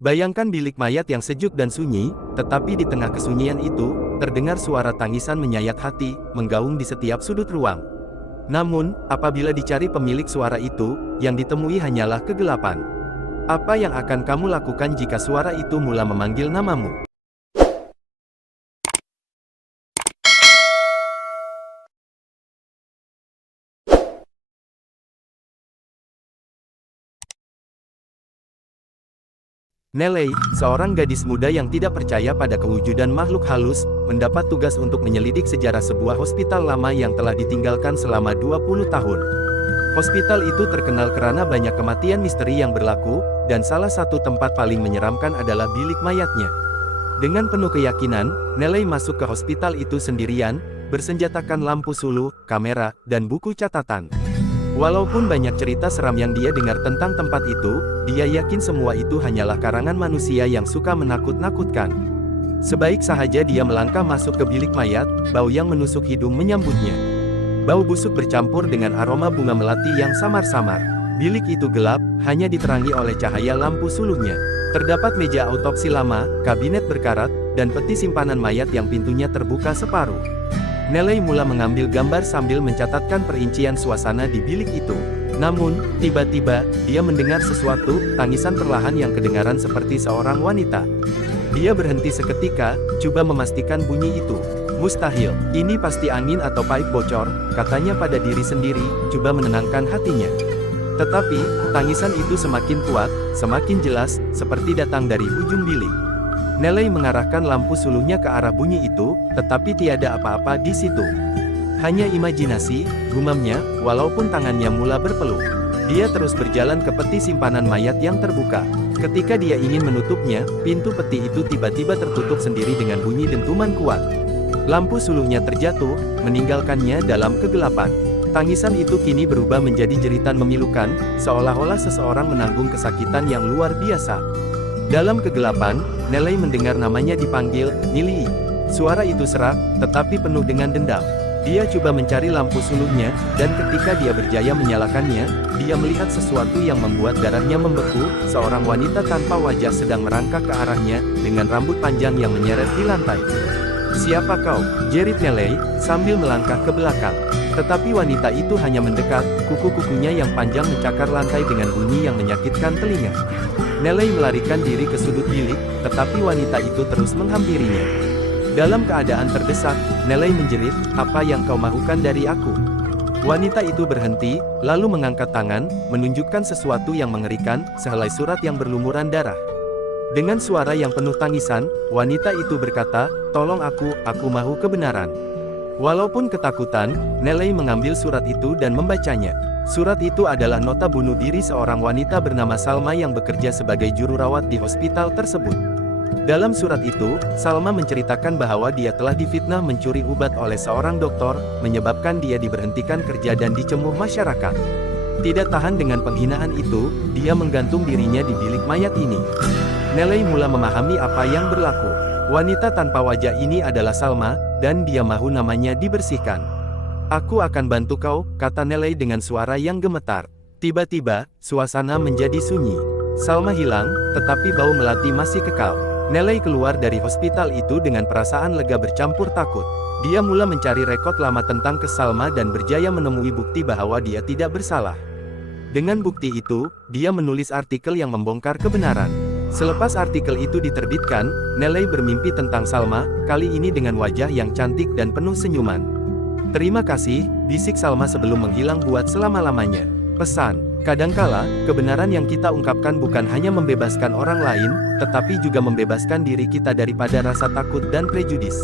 Bayangkan bilik mayat yang sejuk dan sunyi, tetapi di tengah kesunyian itu, terdengar suara tangisan menyayat hati, menggaung di setiap sudut ruang. Namun, apabila dicari pemilik suara itu, yang ditemui hanyalah kegelapan. Apa yang akan kamu lakukan jika suara itu mula memanggil namamu? Nelly, seorang gadis muda yang tidak percaya pada kewujudan makhluk halus, mendapat tugas untuk menyelidik sejarah sebuah hospital lama yang telah ditinggalkan selama 20 tahun. Hospital itu terkenal karena banyak kematian misteri yang berlaku, dan salah satu tempat paling menyeramkan adalah bilik mayatnya. Dengan penuh keyakinan, Nelly masuk ke hospital itu sendirian, bersenjatakan lampu suluh, kamera, dan buku catatan. Walaupun banyak cerita seram yang dia dengar tentang tempat itu, dia yakin semua itu hanyalah karangan manusia yang suka menakut-nakutkan. Sebaik sahaja dia melangkah masuk ke bilik mayat, bau yang menusuk hidung menyambutnya. Bau busuk bercampur dengan aroma bunga melati yang samar-samar. Bilik itu gelap, hanya diterangi oleh cahaya lampu suluhnya. Terdapat meja autopsi lama, kabinet berkarat, dan peti simpanan mayat yang pintunya terbuka separuh. Nelly mula mengambil gambar sambil mencatatkan perincian suasana di bilik itu. Namun, tiba-tiba, dia mendengar sesuatu, tangisan perlahan yang kedengaran seperti seorang wanita. Dia berhenti seketika, coba memastikan bunyi itu. Mustahil, ini pasti angin atau pipe bocor, katanya pada diri sendiri, coba menenangkan hatinya. Tetapi, tangisan itu semakin kuat, semakin jelas, seperti datang dari ujung bilik. Nelly mengarahkan lampu suluhnya ke arah bunyi itu, tetapi tiada apa-apa di situ. Hanya imajinasi, gumamnya, walaupun tangannya mula berpeluh. Dia terus berjalan ke peti simpanan mayat yang terbuka. Ketika dia ingin menutupnya, pintu peti itu tiba-tiba tertutup sendiri dengan bunyi dentuman kuat. Lampu suluhnya terjatuh, meninggalkannya dalam kegelapan. Tangisan itu kini berubah menjadi jeritan memilukan, seolah-olah seseorang menanggung kesakitan yang luar biasa. Dalam kegelapan, Nelly mendengar namanya dipanggil, Nili. Suara itu serak, tetapi penuh dengan dendam. Dia coba mencari lampu suluhnya, dan ketika dia berjaya menyalakannya, dia melihat sesuatu yang membuat darahnya membeku, seorang wanita tanpa wajah sedang merangkak ke arahnya, dengan rambut panjang yang menyeret di lantai. "Siapa kau?" jerit Nelly, sambil melangkah ke belakang. Tetapi wanita itu hanya mendekat, kuku-kukunya yang panjang mencakar lantai dengan bunyi yang menyakitkan telinga. Nelly melarikan diri ke sudut bilik, tetapi wanita itu terus menghampirinya. Dalam keadaan terdesak, Nelly menjerit, "Apa yang kau mahukan dari aku?" Wanita itu berhenti, lalu mengangkat tangan, menunjukkan sesuatu yang mengerikan, sehelai surat yang berlumuran darah. Dengan suara yang penuh tangisan, wanita itu berkata, "Tolong aku mahu kebenaran." Walaupun ketakutan, Nelly mengambil surat itu dan membacanya. Surat itu adalah nota bunuh diri seorang wanita bernama Salma yang bekerja sebagai juru rawat di hospital tersebut. Dalam surat itu, Salma menceritakan bahwa dia telah difitnah mencuri obat oleh seorang dokter, menyebabkan dia diberhentikan kerja dan dicemooh masyarakat. Tidak tahan dengan penghinaan itu, dia menggantung dirinya di bilik mayat ini. Nelly mula memahami apa yang berlaku. Wanita tanpa wajah ini adalah Salma, dan dia mahu namanya dibersihkan. "Aku akan bantu kau," kata Nelly dengan suara yang gemetar. Tiba-tiba, suasana menjadi sunyi. Salma hilang, tetapi bau melati masih kekal. Nelly keluar dari hospital itu dengan perasaan lega bercampur takut. Dia mula mencari rekod lama tentang Salma dan berjaya menemui bukti bahwa dia tidak bersalah. Dengan bukti itu, dia menulis artikel yang membongkar kebenaran. Selepas artikel itu diterbitkan, Nelly bermimpi tentang Salma, kali ini dengan wajah yang cantik dan penuh senyuman. "Terima kasih," bisik Salma sebelum menghilang buat selama-lamanya. Pesan: kadangkala, kebenaran yang kita ungkapkan bukan hanya membebaskan orang lain, tetapi juga membebaskan diri kita daripada rasa takut dan prejudis.